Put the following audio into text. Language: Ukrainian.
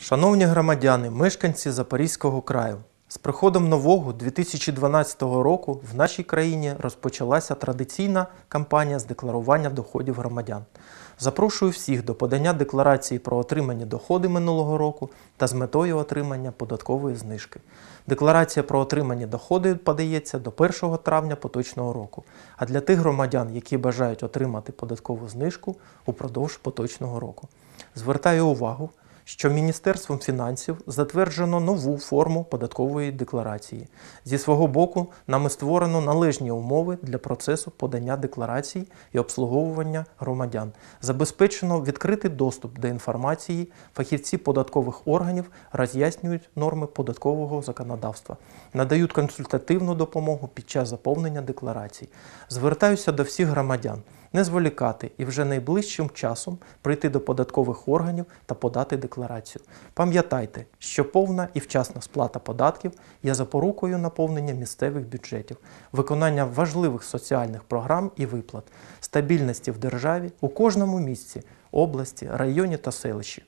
Шановні громадяни, мешканці Запорізького краю, з приходом нового 2012 року в нашій країні розпочалася традиційна кампанія з декларування доходів громадян. Запрошую всіх до подання декларації про отримані доходи минулого року та з метою отримання податкової знижки. Декларація про отримані доходи подається до 1 травня поточного року, а для тих громадян, які бажають отримати податкову знижку упродовж поточного року. Звертаю увагу, що Міністерством фінансів затверджено нову форму податкової декларації. Зі свого боку, нами створено належні умови для процесу подання декларацій і обслуговування громадян. Забезпечено відкритий доступ до інформації. Фахівці податкових органів роз'яснюють норми податкового законодавства, надають консультативну допомогу під час заповнення декларацій. Звертаюся до всіх громадян не зволікати і вже найближчим часом прийти до податкових органів та подати декларацію. Пам'ятайте, що повна і вчасна сплата податків є запорукою наповнення місцевих бюджетів, виконання важливих соціальних програм і виплат, стабільності в державі у кожному місці, області, районі та селищі.